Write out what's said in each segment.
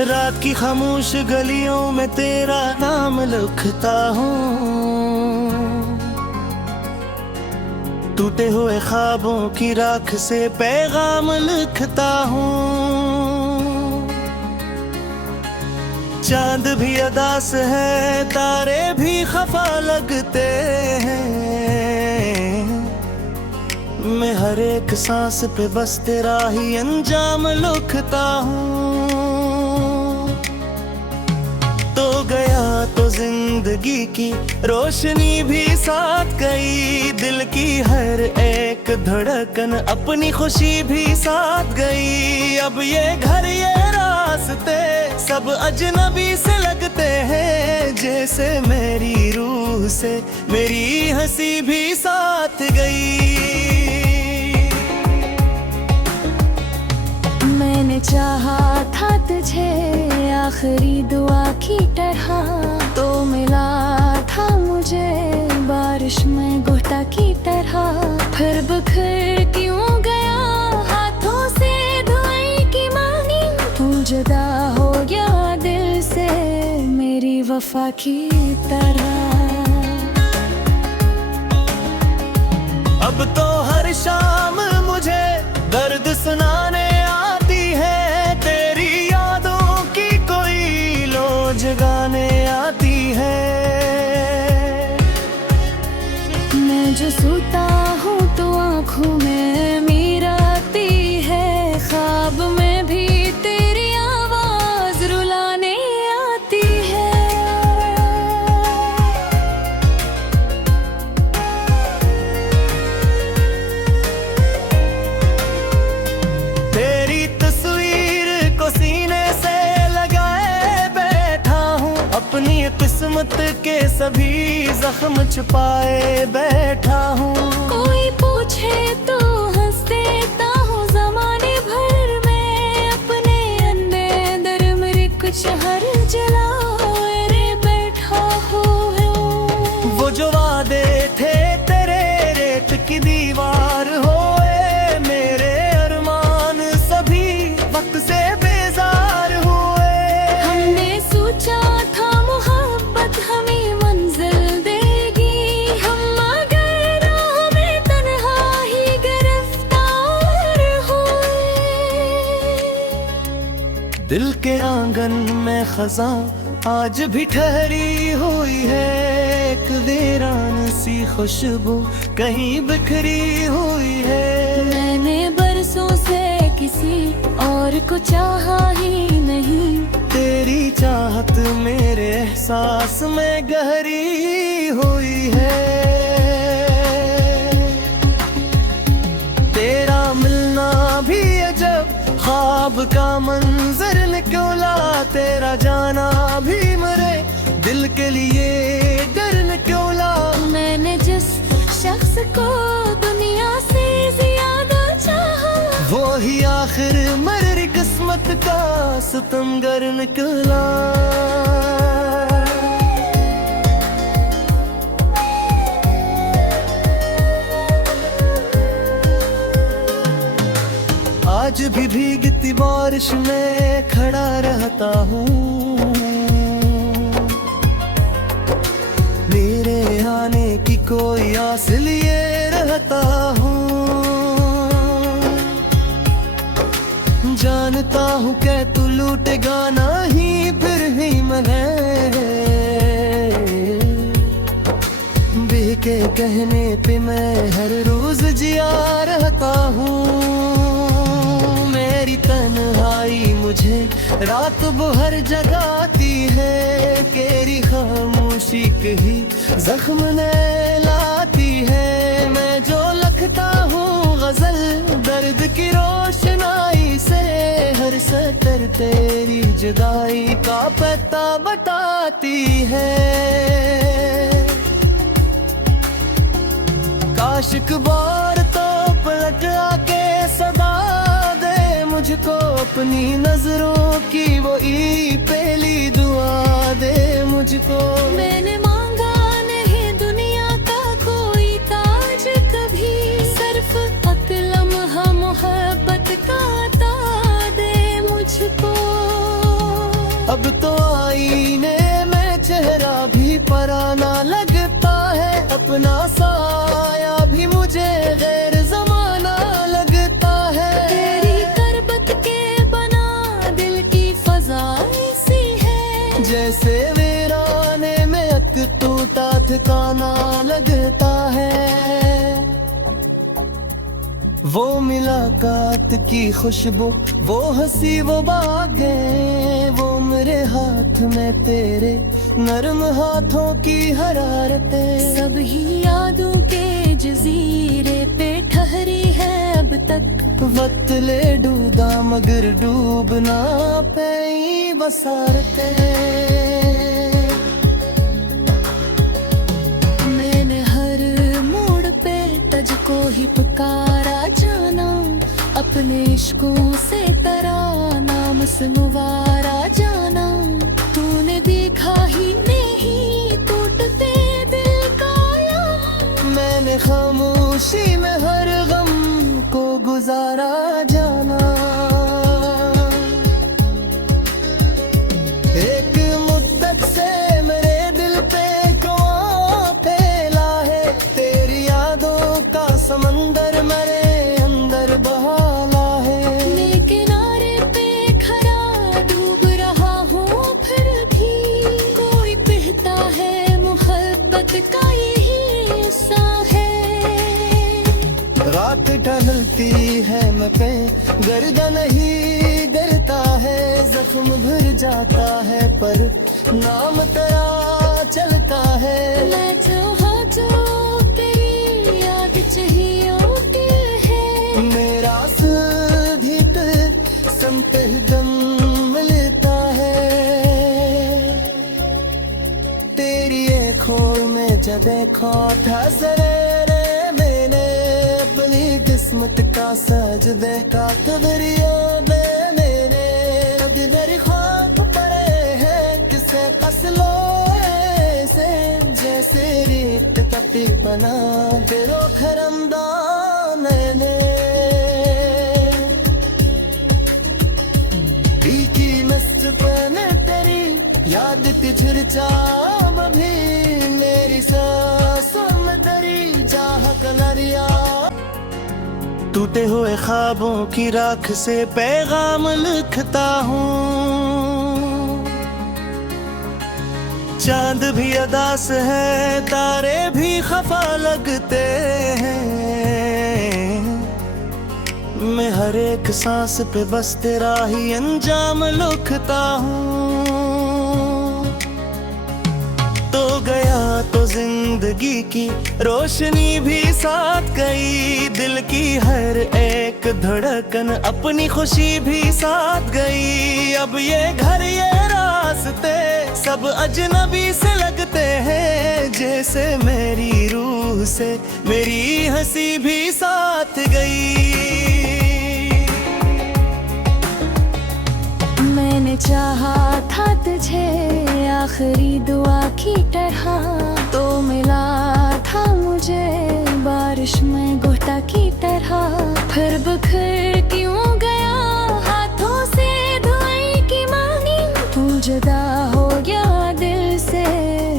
रात की खामोश गलियों में तेरा नाम लिखता हूँ, टूटे हुए ख्वाबों की राख से पैगाम लिखता हूँ। चांद भी अदास है, तारे भी खफा लगते हैं, मैं हर एक सांस पे बस तेरा ही अंजाम लिखता हूँ। तो गया तो जिंदगी की रोशनी भी साथ गई, दिल की हर एक धड़कन अपनी खुशी भी साथ गई। अब ये घर ये रास्ते सब अजनबी से लगते हैं, जैसे मेरी रूह से मेरी हंसी भी साथ गई। मैंने चाहा था तुझे आखिरी दुआ की तरह, तो मिला था मुझे बारिश में गोता की तरह। फिर बिखर क्यों गया हाथों से दुआएं की मानी, तू जुदा हो गया दिल से मेरी वफा की तरह। अब तो हर शाम मुझे दर्द सुनाने आती है, तेरी यादों की कोई लो जगाने आती है। मैं जो सोता हूँ तो आँखों में मीर आती है, ख्वाब में भी तेरी आवाज रुलाने आती है। तेरी तस्वीर को सीने से लगाए बैठा हूँ, अपनी किस्मत के सभी जख्म छुपाए बैठा हूँ। कोई पूछे तो हंस देता हूँ ज़माने भर में, अपने अंदर मेरे कुछ हर जलाए रे बैठा हूँ। वो जो वादे थे तेरे रेत की दीवार होए, मेरे अरमान सभी वक्त से बेजार हुए। हमने सोचा था मोहब्बत हमें मंजिल देगी, हम मगर राह में तन्हा ही गिरफ्तार हुए। दिल के आंगन में खज़ां आज भी ठहरी हुई है, एक वीरान सी खुशबू कहीं बिखरी हुई है। मैंने बरसों से किसी और को चाहा ही नहीं, तेरी चाहत मेरे एहसास में गहरी हुई है। तेरा मिलना भी अजब ख्वाब का मंजर निकला, तेरा जाना भी मेरे दिल के लिए डर निकला। मैंने जिस शख्स को दुनिया से ज्यादा चाहा, वो ही आखिर मेरी किस्मत का सितमगर निकला। आज भी भीगती बारिश में खड़ा रहता हूँ, मेरे आने की कोई आस लिए रहता हूँ। जानता हूँ कि तू लूटेगा नहीं फिर ही मने, बेके कहने पे मैं हर रोज जिया रहता हूँ। मेरी तन्हाई मुझे रात भर जगाती है, तेरी खामोशी कही जख्म ने लाती है। मैं जो लिखता हूँ गजल दर्द की रोशनाई से, हर सतर तेरी जुदाई का पता बताती है। काश एक बार तो पलट आके सदा दे मुझको, अपनी नजरों की वो ई पहली दुआ दे मुझको। मैंने मांगा नहीं दुनिया का कोई ताज कभी, सिर्फ लम्हा मोहब्बत का अता दे मुझको। अपना साया भी मुझे गैर जमाना लगता है। तेरी करबत के बना दिल की फजा ऐसी है, जैसे वीराने में एक टूटा ठिकाना लगता है। वो मुलाकात की खुशबू, वो हंसी, वो बातें, वो मेरे हाथ में तेरे नरम हाथों की हरारतें। सब ही यादों के जजीरे पे ठहरी है अब तक। वक्त ले डूबा मगर डूबना पे बसारते। मैंने हर मोड़ पे तुझको ही पुकारा जाना, अपने इश्कों से तराना मसनुवारा जाना। तूने देखा ही नहीं टूटते दिल का यार। मैंने खामोशी में हर गम को गुजारा जाना। एक मुद्दत से मेरे दिल पे कुआं फैला है, तेरी यादों का समंदर मेरे अंदर बहाला है। मैं किनारे पे खड़ा डूब रहा हूँ फिर भी, कोई बहता है मोहब्बत का यही हिस्सा है। रात ढलती है मैं पे गर्दन ही गिरता है। जख्म भर जाता है पर नाम तेरा चलता है। मैं चाहा जो तेरी याद चाहिए होती है। मेरा सुधीत संत दम मिलता है। तेरी आँखों में जब देखा था सरेरे, मैंने अपनी किस्मत का सजदे का खबरिया दे। मेरे दिल ख्वाब पड़े हैं किसे फसलो ऐसे, जैसे रेत कपी बना तेरो खरमदान ने। की मस्त पने तेरी याद तिझर चाव भी, मेरी सांसों में दरी चाह कलरिया। टूटे हुए ख्वाबों की राख से पैगाम लिखता हूँ। चांद भी अदास है, तारे भी खफा लगते हैं। मैं हर एक सांस पे बस तेरा ही अंजाम लिखता हूँ। तो गया तो जिंदगी की रोशनी भी साथ गई, दिल की हर एक धड़कन अपनी खुशी भी साथ गई। अब ये घर ये रास्ते सब अजनबी से लगते हैं, जैसे मेरी रूह से मेरी हंसी भी साथ गई। मैंने चाहा था तुझे आखिरी दुआ की तरह, तो मिला था मुझे बारिश में गोता की तरह। फिर बिखर क्यों गया हाथों से दुआएं की मांगी, तू जुदा हो गया दिल से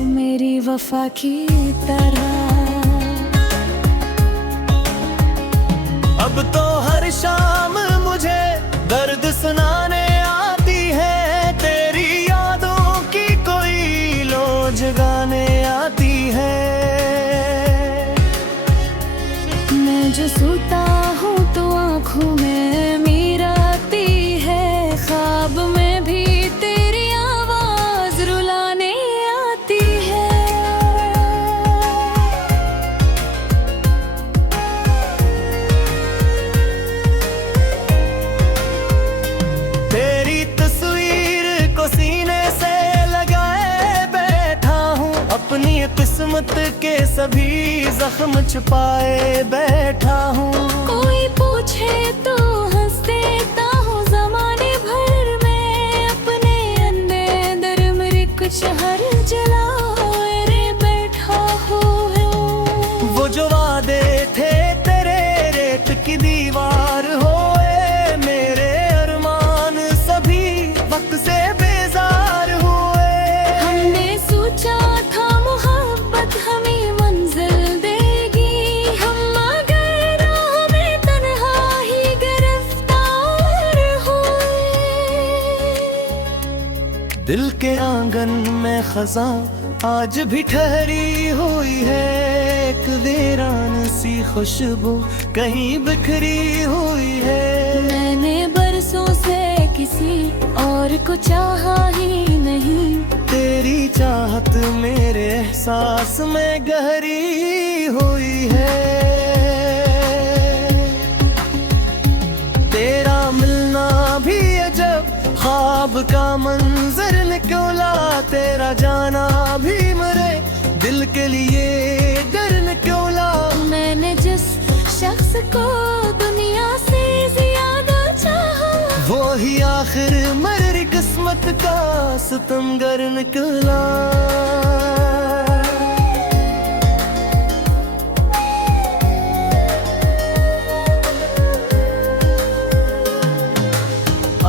मेरी वफा की तरह। अब तो हर शाम मुझे दर्द सुनाने आती है, तेरी यादों की कोई लो जगाने आती है। मैं जो सोता हूँ तो आँखों में मीर आती है, ख्वाब में भी तेरी आवाज रुलाने आती है। तेरी तस्वीर को सीने से लगाए बैठा हूँ, अपनी किस्मत के सभी जख्म छुपाए बैठा हूँ। कोई पूछे तो हंस देता हूँ ज़माने भर में, अपने अंदर मेरे कुछ हर जलाए रे बैठा हूँ। वो जो वादे थे तेरे रेत की दीवार होए, मेरे अरमान सभी वक्त से बेजार हुए। हमने सोचा था मोहब्बत हमें मंजिल के आंगन में खज़ां आज भी ठहरी हुई है, एक वीरान सी खुशबू कहीं बिखरी हुई है। मैंने बरसों से किसी और को चाहा ही नहीं, तेरी चाहत मेरे एहसास में गहरी हुई है। तेरा मिलना भी अजब ख्वाब का मंजर निकला, तेरा जाना भी मेरे दिल के लिए डर निकला। मैंने जिस शख्स को दुनिया से ज्यादा चाहा, वो ही आखिर मेरी किस्मत का सितमगर निकला।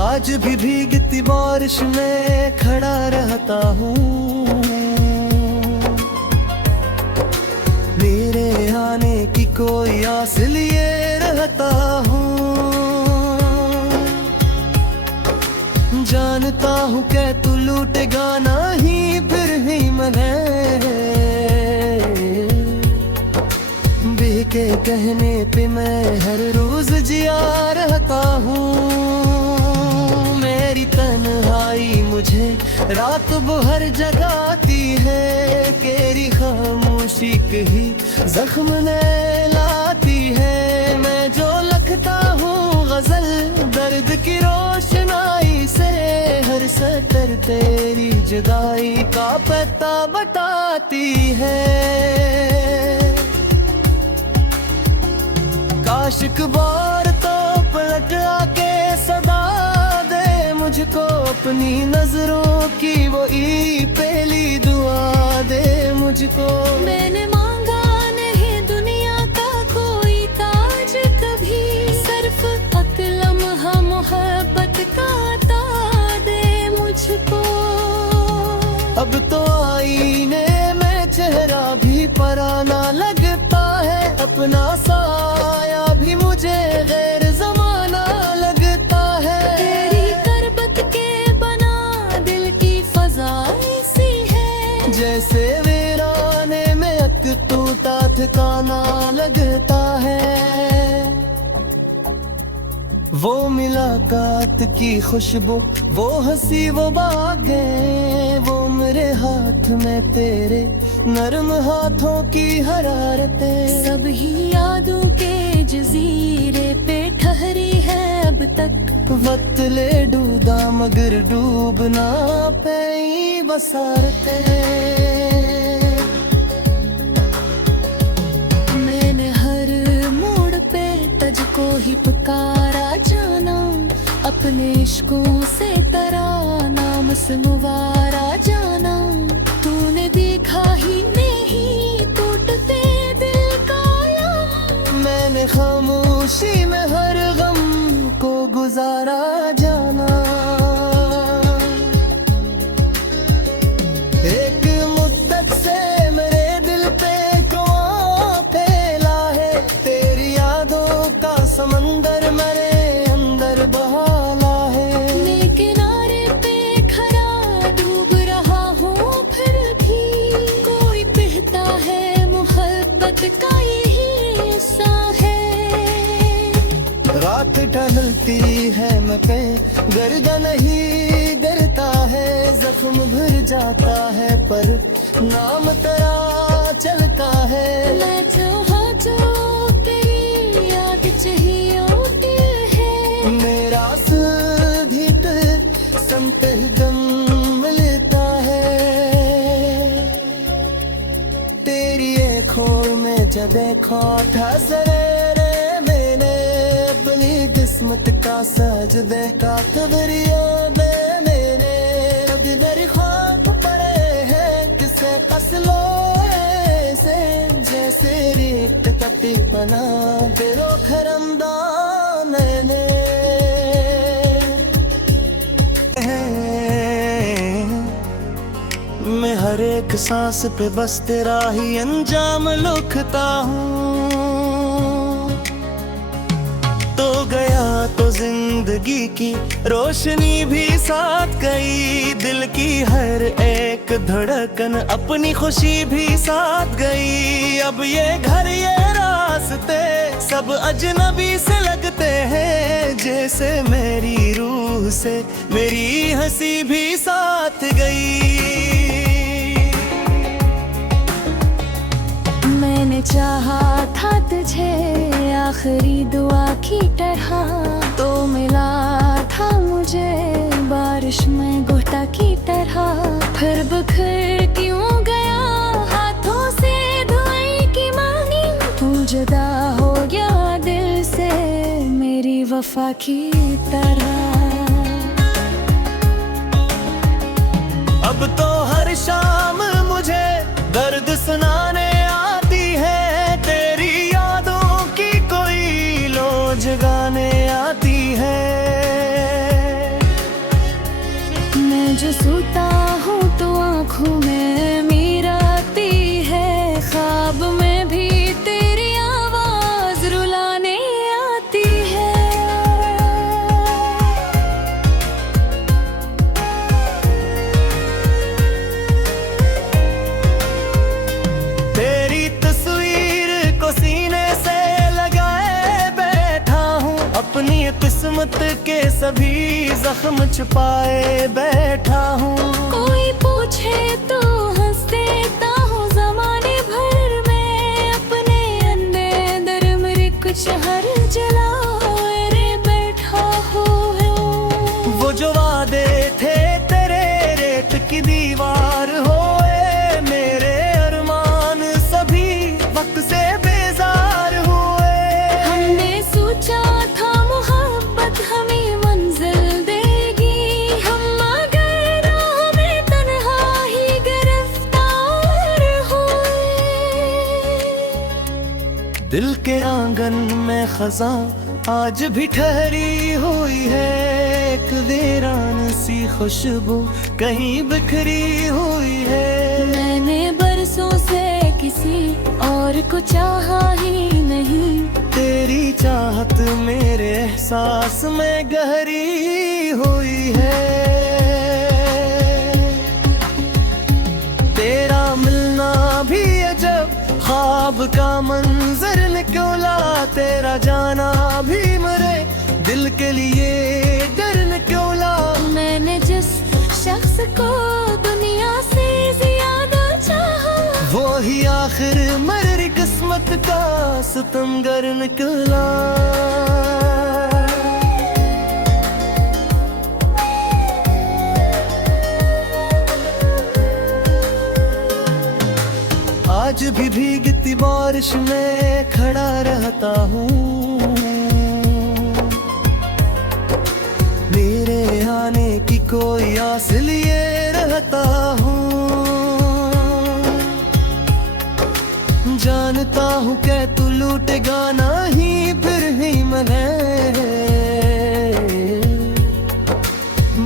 आज भी भीगती बारिश में खड़ा रहता हूँ, मेरे आने की कोई आस लिए रहता हूँ। जानता हूँ कि तू लूटेगा नहीं फिर ही मने, बेके कहने पे मैं हर रोज जिया रहता हूँ। मेरी तन्हाई मुझे रात भर जगाती है, तेरी खामोशी कही जख्म ने लाती है। मैं जो लिखता हूँ गजल दर्द की रोशनाई से, हर सतर तेरी जुदाई का पता बताती है। काश एक बार तो पलट आके सदा दे मुझको, अपनी नजरों की वो ई पहली दुआ दे मुझको। मैंने मांगा नहीं दुनिया का कोई ताज कभी, सिर्फ लम्हा मोहब्बत का अता दे मुझको। अब तो आईने में चेहरा भी पराना लगता है, अपना साया भी मुझे गैर जमाना लगता है। तेरी करबत के बना दिल की फजा ऐसी है, जैसे वीराने में एक टूटा ठिकाना लगता है। वो मुलाकात की खुशबू, वो हंसी, वो बातें, वो मेरे हाथ में तेरे नरम हाथों की हरारतें, सब ही यादों के जजीरे पे ठहरी है अब तक। वक्त ले डूबा मगर डूबना पे बसारते। मैंने हर मोड़ पे तुझको ही पुकारा जाना, अपने इश्कों से तराना मुसलवारा जाना। तूने देखा ही नहीं टूटते दिल का यार, मैंने खामोशी में हर गम को गुजारा जाना। एक मुद्दत से मेरे दिल पे कौन फैला है, तेरी यादों का समंदर मेरे अंदर बहाला है। मैं किनारे पे खड़ा डूब रहा हूँ फिर भी, कोई बहता है मोहब्बत का यही हिस्सा है। रात ढलती है मैं पे गर्दन ही डरता है, जख्म भर जाता है पर नाम तेरा चलता है। मैं चाहा जो तेरी याद चाहिए होती है, मेरा सुधीत संत दम मिलता है। तेरी आँखों में जब देखा था सवेरे, मैंने अपनी किस्मत का सज देखा खबरियों में मेरे। दिल ख्वाब पड़े हैं किसे कसलो ऐसे, जैसे रेत कटी बना दिलो खरमदान ने। मैं हर एक सांस पे बस तेरा ही अंजाम लिखता हूँ, तो गया तो जिंदगी की रोशनी भी साथ गई, दिल की हर एक धड़कन अपनी खुशी भी साथ गई। अब ये घर ये रास्ते सब अजनबी से लगते हैं, जैसे मेरी रूह से मेरी हंसी भी साथ गई। मैंने चाहा था तुझे आखिरी दुआ की तरह, तो मिला था मुझे बारिश में गोता की तरह। फिर बिखर क्यों गया हाथों से दुआएं की मानी, तू जुदा हो गया दिल से मेरी वफा की तरह। अब तो हर शाम मुझे दर्द सुनाने आती है, तेरी यादों की कोई लो जगाने आती है। मैं जो सोता हूँ तो आँखों में मीर आती है, ख्वाब में भी तेरी आवाज रुलाने आती है। तेरी तस्वीर को सीने से लगाए बैठा हूँ, अपनी किस्मत के सभी जख्म छुपाए बैठा हूँ। कोई पूछे तो हंस देता हूँ ज़माने भर में, अपने अंदर मेरे कुछ हर जलाए रे बैठा हूँ। वो जो वादे थे तेरे रेत की दीवार होए, मेरे अरमान सभी वक्त से बेजार हुए। हमने सोचा था मोहब्बत हमें मंजिल देगी, हम मगर राह में तन्हा ही गिरफ्तार हुए। दिल के आंगन में खज़ां आज भी ठहरी हुई है, एक वीरान सी खुशबू कहीं बिखरी हुई है। मैंने बरसों से किसी और को चाहा ही नहीं, तेरी चाहत मेरे एहसास में गहरी हुई है। तेरा मिलना भी अजब ख्वाब का मंजर निकला, तेरा जाना भी मेरे दिल के लिए डर निकला। मैंने जिस शख्स को दुनिया से ज्यादा चाहा, वो ही आखिर मेरी किस्मत का सितमगर निकला। आज भी भीगती बारिश में खड़ा रहता हूँ, मेरे आने की कोई आस लिए रहता हूँ। जानता हूँ कि तू लूटेगा नहीं फिर ही मने,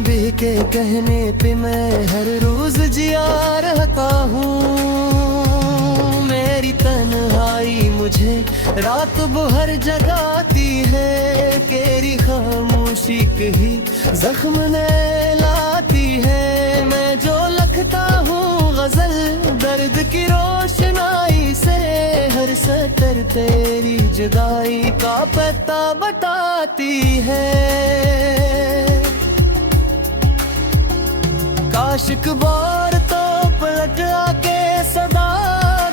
बेके कहने पे मैं हर रोज जिया रहता हूँ। मेरी तन्हाई मुझे रात भर जगाती है, तेरी खामोशी ही जख्म ने लाती है। मैं जो लिखता हूँ गजल दर्द की रोशनाई से, हर सतर तेरी जुदाई का पता बताती है। काश एक बार तो पलट आके सदा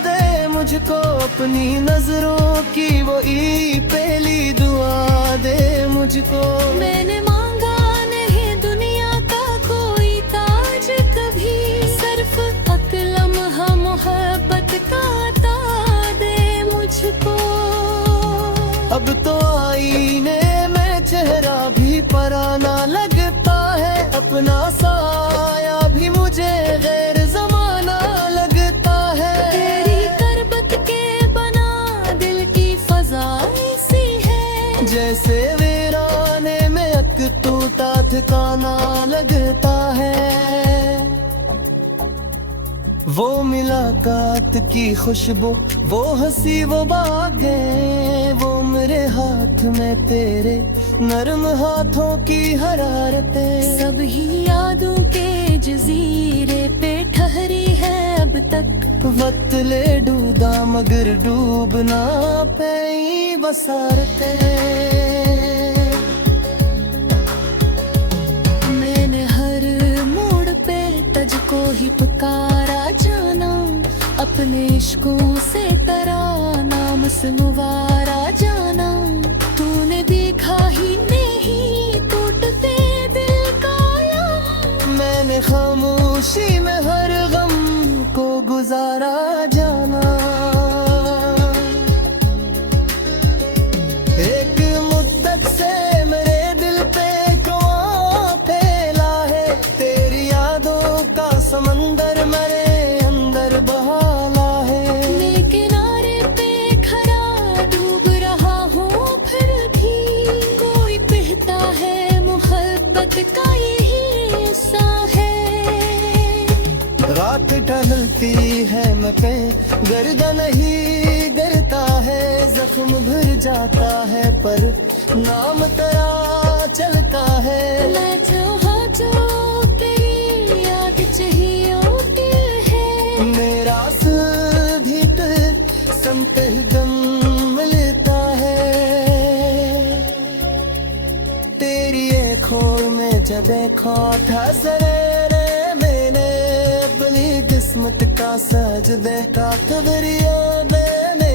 दे मुझको, अपनी नजरों की वो ई पहली दुआ दे मुझको। मैंने मांगा नहीं दुनिया का कोई ताज कभी, सिर्फ लम्हा मोहब्बत का अता दे मुझको। अब तो आईने में चेहरा भी पराना लगता है, अपना साया भी मुझे गैर जमाना लगता है। तेरी करबत के बना दिल की फजा ऐसी है, जैसे वीराने में अक टूटा ठिकाना लगता है। वो मुलाकात की खुशबू, वो हंसी वो बातें, वो मेरे हाथ में तेरे नरम हाथों की हरारतें। सब ही यादों के जजीरे पे ठहरी है अब तक। वक्त ले डूबा मगर डूबना पे बसारते। मैंने हर मोड़ पे तुझको ही पुकारा जाना, अपने इश्कों से तराना सुनवारा जाना। तूने देखा ही नहीं टूटते दिल का यहाँ। मैंने खामोशी में हर गम को गुजारा जाना। एक मुद्दत से मेरे दिल पे कुआं फैला है, तेरी यादों का समंदर मेरे अंदर बहाला है। मैं किनारे पे खड़ा डूब रहा हूँ फिर भी, कोई बहता है मोहब्बत का यही हिस्सा है। रात टहलती है मैं पे गर्दन ही गिरता है, जख्म भर जाता है पर नाम तेरा चलता है। मैं चाहा जो तेरी याद चाहिए होती है, मेरा सीध संत दम मिलता है। तेरी आँखों में जब देखा था सवेरे, मैंने अपनी किस्मत का सजदे का खबरिया मैंने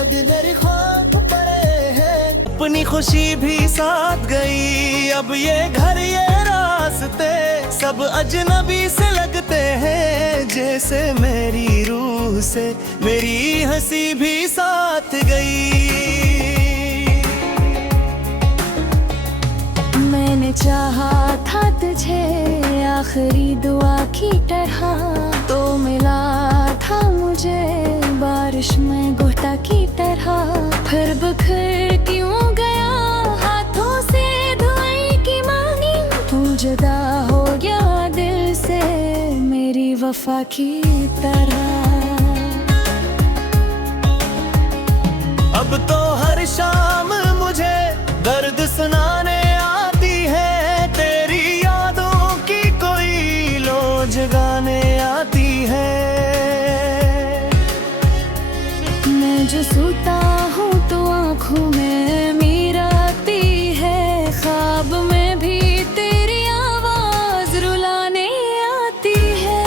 अगर ख्वाब पड़े हैं। अपनी खुशी भी साथ गई, अब ये घर ये रास्ते सब अजनबी से लगते हैं। जैसे मेरी रूह से मेरी हंसी भी साथ गई। मैंने चाहा था तुझे आखिरी दुआ की तरह, तो मिला था मुझे बारिश में गोता की तरह। फिर बिखर क्यों गया हाथों से दुआएं की मांगी, तू जुदा हो गया दिल से मेरी वफा की तरह। अब तो हर शाम मुझे दर्द सुनाने आती है, तेरी यादों की कोई लो जगाने आती है। मैं जो सोता हूँ तो आँखों में मीर आती है, ख्वाब में भी तेरी आवाज रुलाने आती है।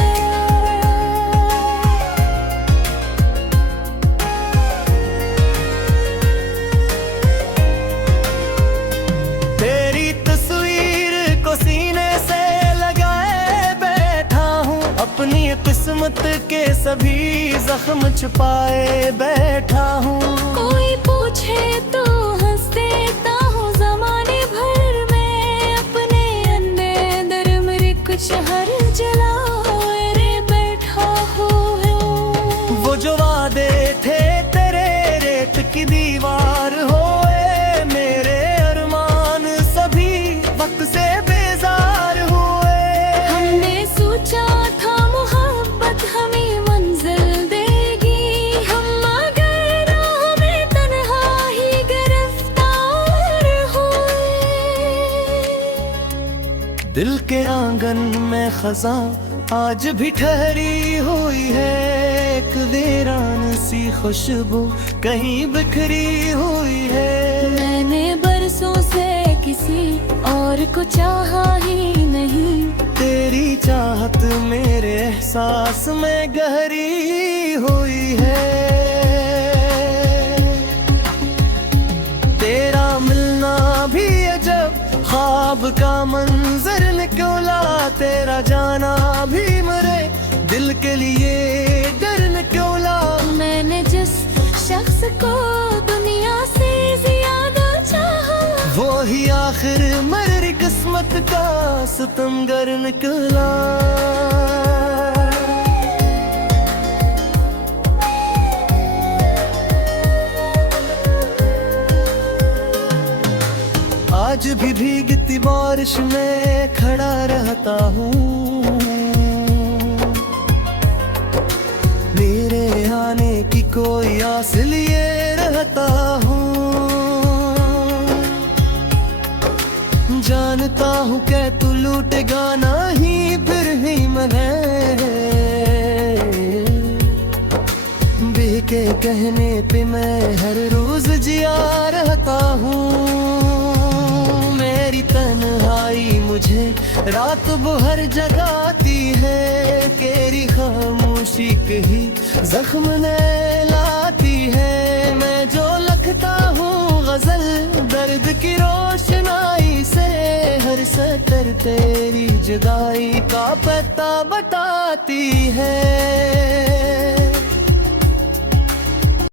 तेरी तस्वीर को सीने से लगाए बैठा हूँ, अपनी किस्मत के सभी जख्म छुपाए बैठा हूँ। कोई पूछे तो हंस देता हूँ ज़माने भर में, अपने अंदर मेरे कुछ हर जलाए रे बैठा हूँ। वो जो वादे थे तेरे रेत की दीवार होए, मेरे अरमान सभी वक्त से बेजार हुए। हमने सोचा था मोहब्बत हमें मंजिल देगी, हम मगर राह में तन्हा ही गिरफ्तार हुए। दिल के आंगन में खज़ां आज भी ठहरी हुई है, एक वीरान सी खुशबू कहीं बिखरी हुई है। मैंने बरसों से किसी और को चाहा ही नहीं, तेरी चाहत मेरे एहसास में गहरी हुई है। तेरा मिलना भी अजब ख्वाब का मंजर निकला, तेरा जाना भी मेरे दिल के लिए डर निकला। मैंने जिस शख्स को दुनिया से ज्यादा चाहा, वो ही आखिर मेरी किस्मत का सितमगर निकला। आज भी भीगती बारिश में खड़ा रहता हूँ, सांस लिए रहता हूँ। जानता हूँ कि तू लूटेगा नहीं फिर ही मने, के कहने पे मैं हर रोज जिया रहता हूँ। मेरी तन्हाई मुझे रात भर जगाती है, तेरी खामोशी कही जख्म ने लाती है। मैं जो लिखता हूँ गजल दर्द की रोशनाई से, हर सतर तेरी जुदाई का पता बताती है।